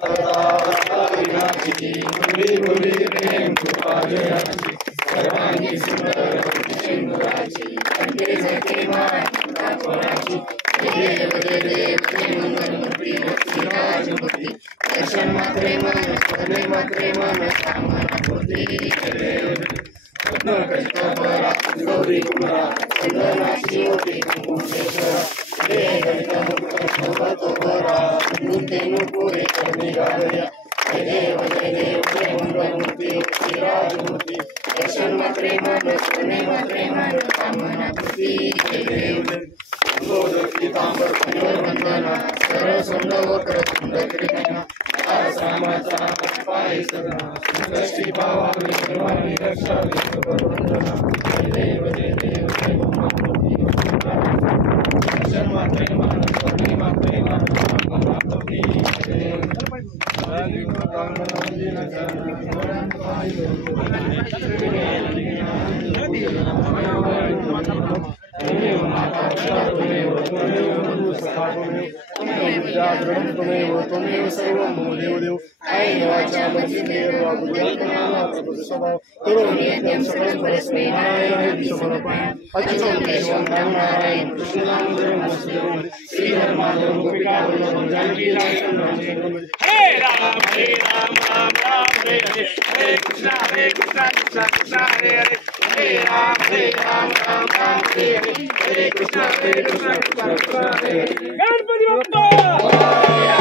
विनाशी भुवी भुवी प्रेम कृपा जयाची सर्वांगी सुंदर सिंधुराची कंठे जयते माता कोणाची देव देव मंगलमूर्ती श्रीराजमूर्ती दर्शन मात्रे मन स्मरणे मात्रे मन कामना पूर्ती पद्मकष्टभरा गौरी कुमारा चंदनाची होती कुंकुमेश्वरा पुरे करणे गादया जय देव मंगलमूर्ती श्रीराजमूर्ती दर्शन मात्रे मन स्मरणे मात्रे मन कामना पूर्ती जय देव पीतांबर पंजोरवंदना सरसुंड वक्र तुंड कृष्णा आश्रमाचा पाय सगळा संकष्टी पावावी सर्वांनी रक्षावी सुखवंदना जय देव मंगलमूर्ती दर्शन मात्रे मन स्मरणे मात्रे मन कामना पूर्ती जय देव त्वमेव सर्वं मम देवदेव कायेन वाचा मनसेन्द्रियेण वा बुद्ध्यात्मना प्रकृतिस्वभाव करोमि यज्ञं सकलं परस्मै नारायणाय समर्पयामि अच्युतं केशवं नारायणं कृष्णं वसुदेवं श्रीधर्माधवं गोपिकावल्लभं जानकीनाथं हरे राम राम राम हरे हरे हरे कृष्णा कृष्णा कृष्णा हरे हरे हरे राम राम राम हरे हरे हरे कृष्णा कृष्णा कृष्णा हरे हरे गणपति बप्पा